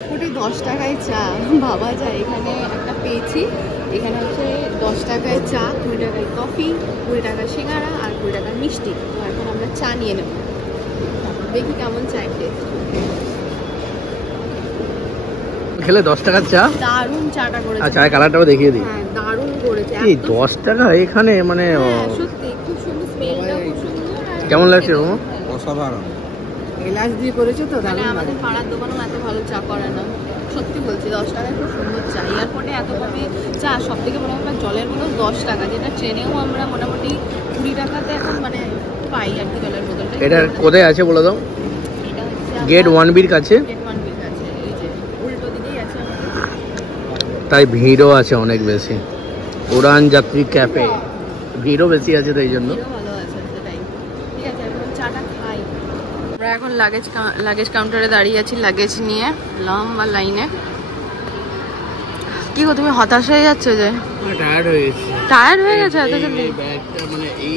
10 টাকায় চা ভাবা যায়। এখানে একটা পেয়েছি, এখানে হচ্ছে 10 টাকায় চা, 20 টাকায় কফি, 20 টাকায় সিঙ্গারা আর 20 টাকার মিষ্টি। তো এখন আমরা চা নিয়ে নেব, দেখি কেমন চায় টেস্ট। খেলে 10 টাকার চা, দারুণ চাটা করেছে। আর চায়ের কালারটাও দেখিয়ে দিই। হ্যাঁ দারুণ করেছে। এই 10 টাকা এখানে মানে সত্যি খুব সুন্দর, স্মেলটা খুব সুন্দর। কেমন লাগছে? অসাধারণ এলাচ দিয়ে করেছে তো দারুণ। আমাদের পাড়ার দোকানেও এত ভালো চা করে না, সত্যি বলছি। 10 টাকায় খুব সুন্দর চা। এয়ারপোর্টে এত কমে চা, সব থেকে বড় ব্যাপার জলের বোতল 10 টাকা, যেটা ট্রেনেও আমরা মোটামুটি 20 টাকাতে এখন মানে পাই আর কি জলের বোতলটা। এটা কোথায় আছে বলে দাও? এটা হচ্ছে গেট 1বির কাছে। গেট 1বির কাছে, এই যে উল্টো দিকেই আছে। তাই ভিড়ও আছে অনেক বেশি। উড়ান যাত্রী ক্যাফে, ভিড়ও বেশি আছে তাই জন্য। ভালো আছে সেটাই। ঠিক আছে, এখন চাটা খাই। আমরা এখন লাগেজ কাউন্টারে দাঁড়িয়ে আছি, লাগেজ নিয়ে লম্বা লাইনে। কি গো তুমি হতাশ হয়ে যাচ্ছ যে? টায়ার্ড হয়ে গেছে। টায়ার্ড হয়ে গেছে এত জলদি? ব্যাগটা মানে এই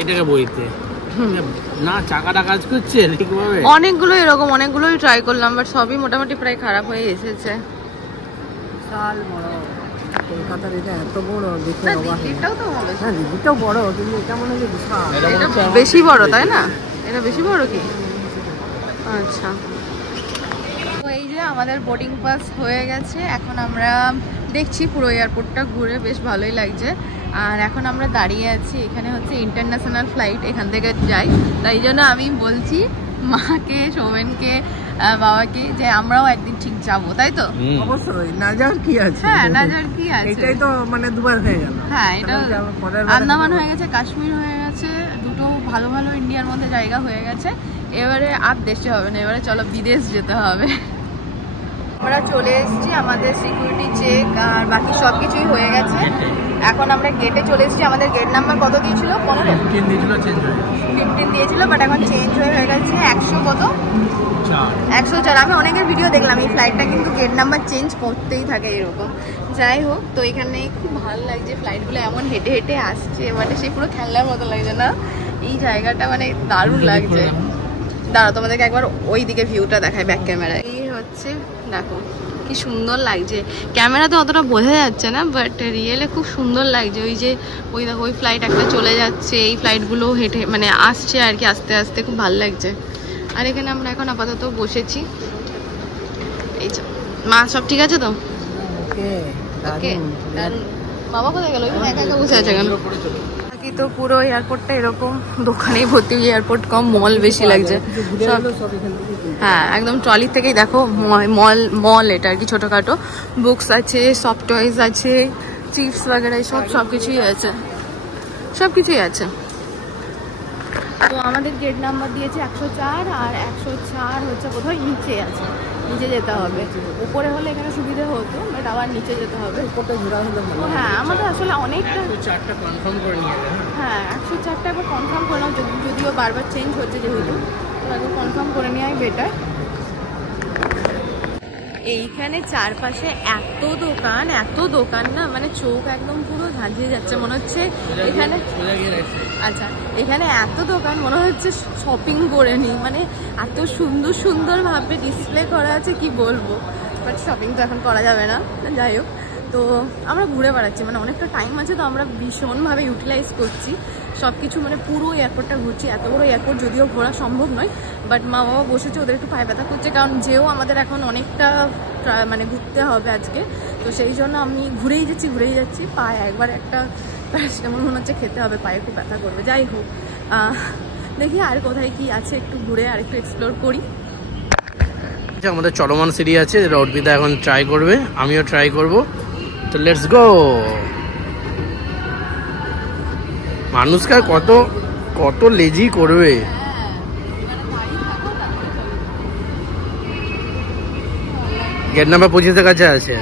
এটাকে বইতে না চাকাটা কাজ করছে ঠিকভাবে। অনেকগুলো এরকম অনেকগুলোই ট্রাই করলাম, বাট সবই মোটামুটি প্রায় খারাপ হয়ে এসেছে। বিশাল বড় কলকাতার, এটা এত বড় দেখে না, অবাক। দিল্লিটাও তো বড়। হ্যাঁ দিল্লিটাও বড়, কিন্তু এটা মনে হয় বিশাল। এটা বেশি বড় তাই না? এটা বেশি বড় কি? আচ্ছা, তো এই যে আমাদের বোর্ডিং পাস হয়ে গেছে। এখন আমরা দেখছি পুরো এয়ারপোর্টটা ঘুরে, বেশ ভালোই লাগছে। আর এখন আমরা দাঁড়িয়ে আছি, এখানে হচ্ছে ইন্টারন্যাশনাল ফ্লাইট, এখান থেকে যাই। তাই জন্য আমি বলছি মাকে, সৌমেনকে, বাবাকে যে আমরাও একদিন ঠিক যাবো, তাই তো? অবশ্যই, না যাওয়ার কি আছে? হ্যাঁ, না যাওয়ার কি আছে? এটাই তো মানে দুবার হয়ে গেল। হ্যাঁ, এটা আন্দামান হয়ে গেছে, কাশ্মীর হয়ে গেছে, দুটো ভালো ভালো ইন্ডিয়ার মধ্যে জায়গা হয়ে গেছে। এবারে আর দেশে হবে না, এবারে চলো বিদেশ যেতে হবে। আমরা চলে এসেছি, আমাদের সিকিউরিটি চেক আর বাকি সব কিছুই হয়ে গেছে। এখন আমরা গেটে চলে এসেছি। আমাদের গেট নাম্বার কত দিয়েছিল? 15 দিয়েছিল, বাট এখন চেঞ্জ হয়ে গেছে 100 কত 104। আমি অনেকের ভিডিও দেখলাম, এই ফ্লাইটটা কিন্তু গেট নাম্বার চেঞ্জ করতেই থাকে এরকম। যাই হোক, তো এখানে খুব ভালো লাগছে, ফ্লাইটগুলো এমন হেঁটে হেঁটে আসছে, মানে সেই পুরো খেলনার মতো লাগছে না? এই জায়গাটা মানে দারুণ লাগছে। দাঁড়াও তোমাদেরকে একবার ওই দিকে ভিউটা দেখায় ব্যাক ক্যামেরায়। এই হচ্ছে, দেখো কি সুন্দর লাগছে। ক্যামেরাতে অতটা বোঝা যাচ্ছে না, বাট রিয়েলে খুব সুন্দর লাগছে। ওই যে ওই দেখো, ওই ফ্লাইট একটা চলে যাচ্ছে, এই ফ্লাইটগুলো হেঁটে মানে আসছে আর কি, আস্তে আস্তে, খুব ভালো লাগছে। আর এখানে আমরা এখন আপাতত বসেছি। এই যে মা, সব ঠিক আছে তো? ওকে, বাবা কোথায় গেল? একা একা বসে আছে কেন? বাকি তো পুরো এয়ারপোর্টটা এরকম দোকানেই ভর্তি। এয়ারপোর্ট কম, মল বেশি লাগছে সব। হ্যাঁ, একদম ট্রলি থেকেই দেখো মল এটা আর কি, ছোটখাটো বুকস আছে, সফট টয়েস আছে, চিপস বাগেরা, সবকিছুই আছে, সবকিছুই আছে। তো আমাদের গেট নাম্বার দিয়েছে 104, আর 104 হচ্ছে কোথাও নিচে আছে, নিচে যেতে হবে। উপরে হলে এখানে সুবিধা হতো, বাট আবার নিচে যেতে হবে। হ্যাঁ, আমাদের আসলে অনেকটা 104টা কনফার্ম করে নিয়ে যাবে। হ্যাঁ, 104টা একবার কনফার্ম করলাম, যদিও বারবার চেঞ্জ হচ্ছে যেহেতু, তো একবার কনফার্ম করে নেওয়াই বেটার। এইখানে চারপাশে এত দোকান না, মানে চোখ একদম পুরো ধাঁধিয়ে যাচ্ছে। মনে হচ্ছে এখানে, আচ্ছা, এখানে এত দোকান, মনে হচ্ছে শপিং করে নি। মানে এত সুন্দর সুন্দর ভাবে ডিসপ্লে করা আছে, কি বলবো। বাট শপিং তো এখন করা যাবে না, যাই হোক। তো আমরা ঘুরে বেড়াচ্ছি, মানে অনেকটা টাইম আছে, তো আমরা ভীষণভাবে ইউটিলাইজ করছি সব কিছু। মানে পুরো এয়ারপোর্টটা ঘুরছি। এত বড় এয়ারপোর্ট যদিও ঘোরা সম্ভব নয়, বাট মা বাবা বসেছে, ওদের একটু পায়ে ব্যথা করছে, কারণ যেও আমাদের এখন অনেকটা মানে ঘুরতে হবে আজকে। তো সেই জন্য আমি ঘুরেই যাচ্ছি। পায়ে একবার একটা প্যারাসিটামল মনে হচ্ছে খেতে হবে, পায়ে খুব ব্যথা করবে। যাই হোক, দেখি আর কোথায় কি আছে, একটু ঘুরে আর একটু এক্সপ্লোর করি। আমাদের চলমান সিঁড়ি আছে, অর্পিতা এখন ট্রাই করবে, আমিও ট্রাই করব। তো লেটস গো। মানুষকে কত লেজি করবে। গেট নাম্বার 25 কাছে আছে।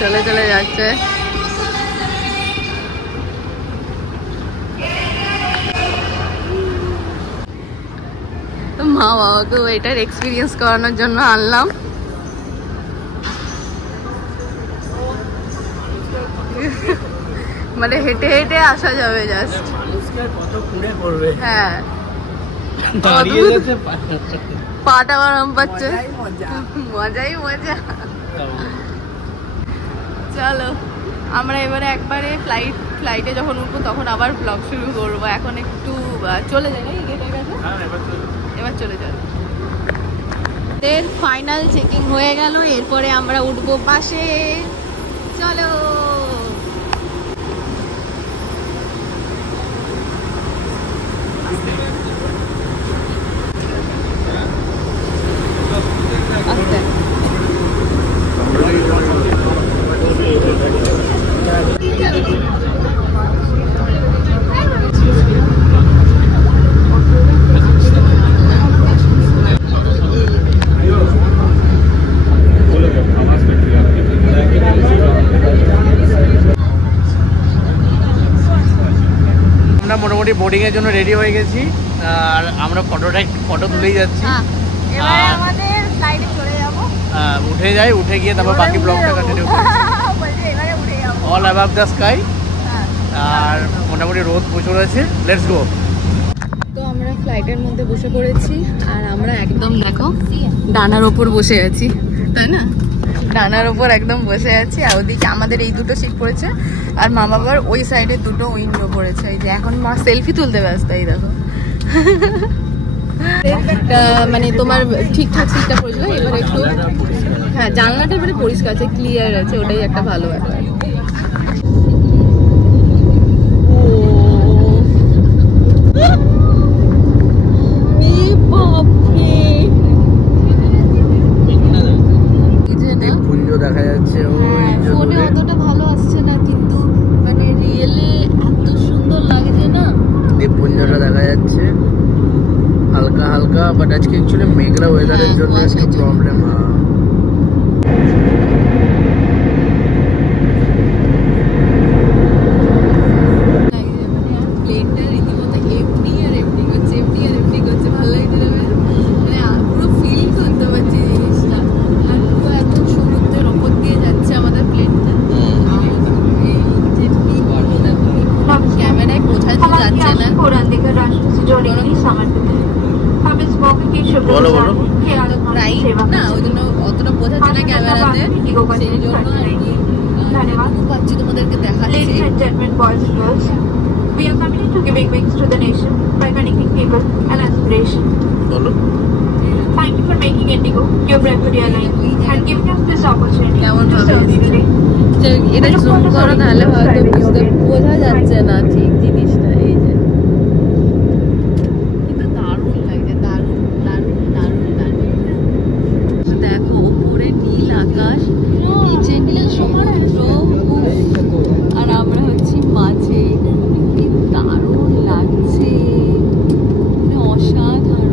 চলে যাচ্ছে। তো মা বাবাকে এটার এক্সপিরিয়েন্স করানোর জন্য আনলাম। মানে হেঁটে হেঁটে আসা যাবে জাস্ট। কত ঘুরে করবে। হ্যাঁ পাটা গরম পাচ্ছে, মজাই মজা। চলো আমরা এবারে একবারে ফ্লাইটে যখন উঠবো তখন আবার ব্লগ শুরু করবো। এখন একটু চলে যাই নাকি গেটের কাছে, এবার চলে যাই। ফাইনাল চেকিং হয়ে গেল, এরপরে আমরা উঠবো পাশে। চলো আমরা মোটামুটি বোর্ডিং এর জন্য রেডি হয়ে গেছি, আর আমরা ফটো তুলেই যাচ্ছি। এবারে আমাদের ফ্লাইটে চলে যাব। উঠে যাই, উঠে গিয়ে তারপর বাকি ব্লগটা কন্টিনিউ করব। বলছি এবারে উঠে যাব। All above the sky. আর মোটামুটি রোদ প্রচুর আছে, লেটস গো। তো আমরা ফ্লাইটের মধ্যে বসে পড়েছি, আর আমরা একদম দেখো ডানার ওপর বসে আছি, তাই না? ডানার ওপর একদম বসে আছি। আর ওদিকে আমাদের এই দুটো সিট পড়েছে, আর মা বাবার ওই সাইডে দুটো উইন্ডো পড়েছে। এই যে এখন মা সেলফি তুলতে ব্যস্ত, এই দেখো। মানে তোমার ঠিকঠাক সিটটা পড়েছিল, এবার একটু হ্যাঁ জানলাটা এবারে পরিষ্কার আছে, ক্লিয়ার আছে, ওটাই একটা ভালো ব্যাপার। দেখা যাচ্ছে ফোনে অতটা ভালো আসছে না, কিন্তু মানে রিয়েলে এত সুন্দর লাগছে না। দ্বীপপুঞ্জটা দেখা যাচ্ছে হালকা হালকা, বাট আজকে অ্যাকচুয়ালি মেঘলা ওয়েদারের জন্য একটু প্রবলেম। প্লেনটা রীতিমতো এমনি আর এমনি করছে, এমনি আর এমনি করছে, ভালো লাগছে না? মানে পুরো ফিল করতে পারছি জিনিসটা। আর পুরো একদম সমুদ্রের ওপর দিয়ে যাচ্ছে আমাদের প্লেনটা। ক্যামেরায় বোঝা যাচ্ছে না। প্রাইস না, ওই জন্য অতটা বোঝা যাচ্ছে না ক্যামেরাতে, সেই জন্য আর কি পাচ্ছি তোমাদেরকে দেখাচ্ছি। We are committed to giving wings to the nation by connecting people and aspiration. Thank you for making Indigo your preferred airline and giving us this opportunity to serve you today. এটা zoom করো তাহলে হয়তো বুঝতে বোঝা যাচ্ছে না ঠিক জিনিসটা। এই যে এটা দারুণ লাগছে, দারুণ দারুণ দারুণ দারুণ। দেখো উপরে নীল আকাশ, নিচে নীল সমুদ্র, আর আমরা হচ্ছি মাঝে। দারুণ লাগছে, অসাধারণ।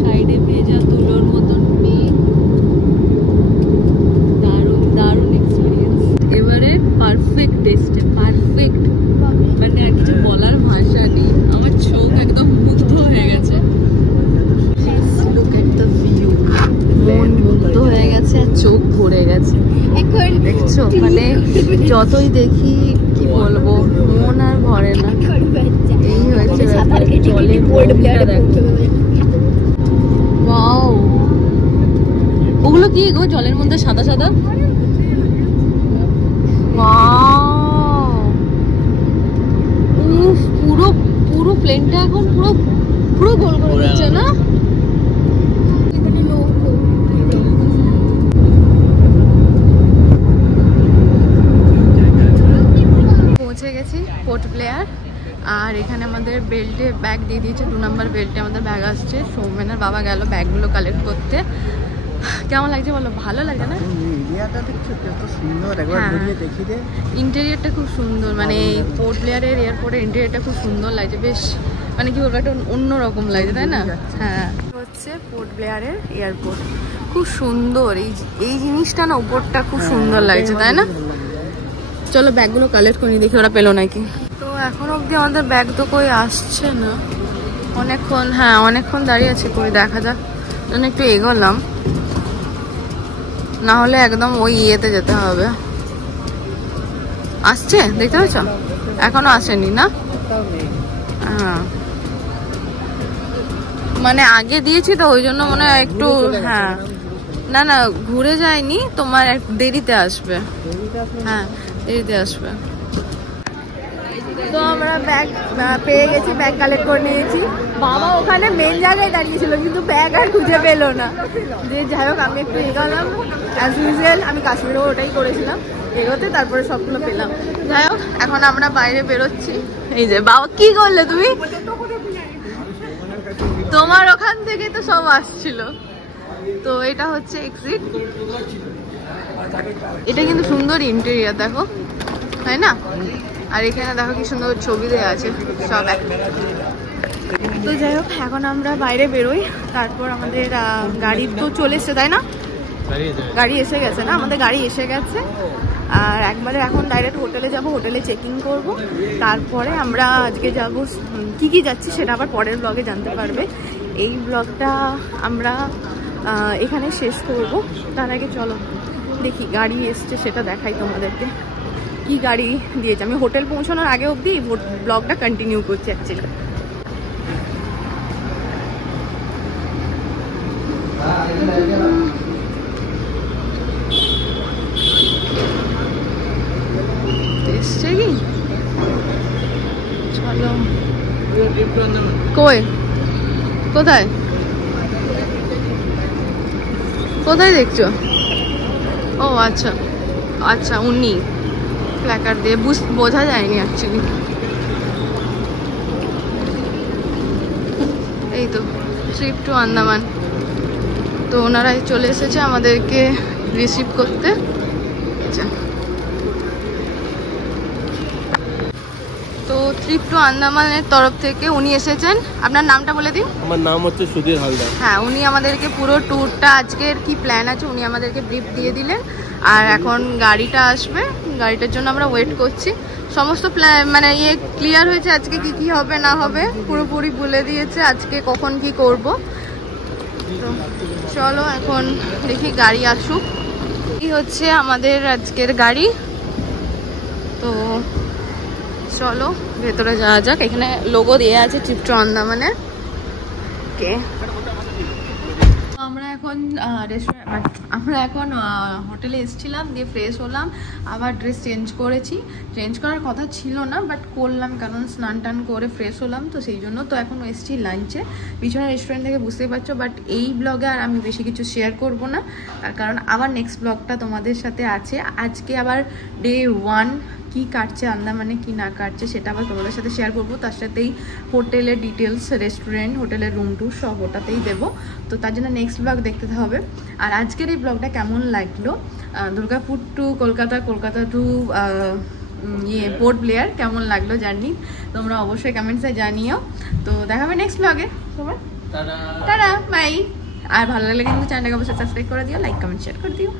সাইডে ভেজা তুলোর মতন মেঘ, দারুণ দারুণ এক্সপিরিয়েন্স। এবারে পারফেক্ট টেস্টে, পারফেক্ট মানে আর কিছু বলার ভাষা নেই। আমার চোখ একদম মুগ্ধ হয়ে গেছে। Look at the view, মন মুগ্ধ হয়ে গেছে আর চোখ ভরে গেছে। দেখছো মানে যতই দেখি কি বলবো, মন আর ভরে না। এই হয়েছে জলে ওয়াও, ওগুলো কি গো জলের মধ্যে সাদা সাদা? পুরো পুরো প্লেনটা এখন পুরো পুরো গোল করে দিচ্ছে না? পৌঁছে গেছি পোর্ট ব্লেয়ার, আর এখানে আমাদের বেল্টে ব্যাগ দিয়ে দিয়েছে। 2 নম্বর বেল্টে আমাদের ব্যাগ আসছে। সৌমেনের বাবা গেল ব্যাগগুলো কালেক্ট করতে। কেমন লাগছে বলো? ভালো লাগে না? ইন্টেরিয়রটা খুব সুন্দর, মানে পোর্ট ব্লেয়ারের এয়ারপোর্টের ইন্টেরিয়রটা খুব সুন্দর লাগছে। বেশ মানে কি বলবো, একটা অন্যরকম লাগছে, তাই না? হ্যাঁ, হচ্ছে পোর্ট ব্লেয়ারের এয়ারপোর্ট, খুব সুন্দর। এই জিনিসটা না, উপরটা খুব সুন্দর লাগছে, তাই না? চলো ব্যাগগুলো কালেক্ট করি, দেখি ওরা পেলো নাকি। তো এখন অবধি আমাদের ব্যাগ তো কই আসছে না, অনেকক্ষণ, হ্যাঁ অনেকক্ষণ দাঁড়িয়ে আছে, কই দেখা যাক। জন্য একটু এগোলাম, না হলে একদম ওই ইয়েতে যেতে হবে। আসছে, দেখতে পাচ্ছ? এখনো আসেনি না? হ্যাঁ, মানে আগে দিয়েছি তো ওই জন্য মনে হয় একটু, হ্যাঁ না না ঘুরে যায়নি, তোমার দেরিতে আসবে। হ্যাঁ দেরিতে আসবে। তো আমরা ব্যাগ পেয়ে গেছি, ব্যাগ কালেক্ট করে নিয়েছি। বাবা ওখানে মেন জায়গায় দাঁড়িয়েছিল কিন্তু ব্যাগ আর খুঁজে পেলো না। যে যাই হোক আমি একটু এগোলাম, অ্যাজ ইউজুয়াল আমি কাশ্মীরেও ওটাই করেছিলাম, এগোতে তারপরে সবগুলো পেলাম। যাই হোক এখন আমরা বাইরে বেরোচ্ছি। এই যে বাবা কি করলে তুমি? তোমার ওখান থেকে তো সব আসছিল। তো এটা হচ্ছে এক্সিট। এটা কিন্তু সুন্দর ইন্টেরিয়ার দেখো, তাই না? আর এখানে দেখো কি সুন্দর ছবি দেওয়া আছে সব। তো যাই হোক এখন আমরা বাইরে বেরোই, তারপর আমাদের গাড়ি তো চলে এসছে, তাই না? গাড়ি এসে গেছে না, আমাদের গাড়ি এসে গেছে। আর একবারে এখন ডাইরেক্ট হোটেলে যাব, হোটেলে চেকিং করব, তারপরে আমরা আজকে যাব কি কি যাচ্ছি সেটা আবার পরের ব্লগে জানতে পারবে। এই ব্লগটা আমরা এখানে শেষ করব। তার আগে চলো দেখি গাড়ি এসছে সেটা দেখাই তোমাদেরকে, কি গাড়ি দিয়েছে। আমি হোটেল পৌঁছানোর আগে অবধি ব্লগটা কন্টিনিউ করছি অ্যাকচুয়ালি। এসছে কি? চলো। কই? কোথায় কোথায় দেখছো? ও আচ্ছা আচ্ছা, উনি প্ল্যাকার্ড দিয়ে বোঝা যায়নি অ্যাকচুয়ালি। এই তো ট্রিপ টু আন্দামান। তো ওনারাই চলে এসেছে আমাদেরকে রিসিভ করতে। তো ট্রিপ টু আন্দামানের তরফ থেকে উনি এসেছেন। আপনার নামটা বলে দিন। আমার নাম হচ্ছে সুধীর হালদার। হ্যাঁ, উনি আমাদেরকে পুরো ট্যুরটা আজকের কি প্ল্যান আছে উনি আমাদেরকে ব্রিফ দিয়ে দিলেন। আর এখন গাড়িটা আসবে, গাড়িটার জন্য আমরা ওয়েট করছি। সমস্ত প্ল্যান মানে ক্লিয়ার হয়েছে আজকে কি কি হবে না হবে, পুরোপুরি বলে দিয়েছে আজকে কখন কি করব। তো চলো এখন দেখি গাড়ি আসুক। এই হচ্ছে আমাদের আজকের গাড়ি। তো চলো ভেতরে যাওয়া যাক। এখানে লোগো দেওয়া আছে ট্রিপ টু আন্দামানের। ওকে, আমরা এখন হোটেলে এসেছিলাম, দিয়ে ফ্রেশ হলাম, আবার ড্রেস চেঞ্জ করেছি। চেঞ্জ করার কথা ছিল না বাট করলাম, কারণ স্নান টান করে ফ্রেশ হলাম তো সেই জন্য। তো এখন এসেছি লাঞ্চে পিছনে রেস্টুরেন্ট থেকে, বুঝতেই পারছো। বাট এই ব্লগে আর আমি বেশি কিছু শেয়ার করব না, তার কারণ আবার নেক্সট ব্লগটা তোমাদের সাথে আছে। আজকে আবার ডে 1 কি কাটছে আন্দামানে কি না কাটছে সেটা আবার তোমাদের সাথে শেয়ার করবো। তার সাথেই হোটেলের ডিটেলস, রেস্টুরেন্ট, হোটেলের রুম টুর সব ওটাতেই দেবো। তো তার জন্য নেক্সট ব্লগ দেখতে হবে। আর আজকের এই ব্লগটা কেমন লাগলো, দুর্গাপুর টু কলকাতা, কলকাতা টু পোর্ট ব্লেয়ার কেমন লাগলো জার্নি, তোমরা অবশ্যই কমেন্টসে জানিও। তো দেখা হবে নেক্সট ব্লগে। তোমার টাটা বাই। আর ভালো লাগলে কিন্তু চ্যানেলটাকে অবশ্যই সাবস্ক্রাইব করে দিও, লাইক কমেন্ট শেয়ার করে দিও।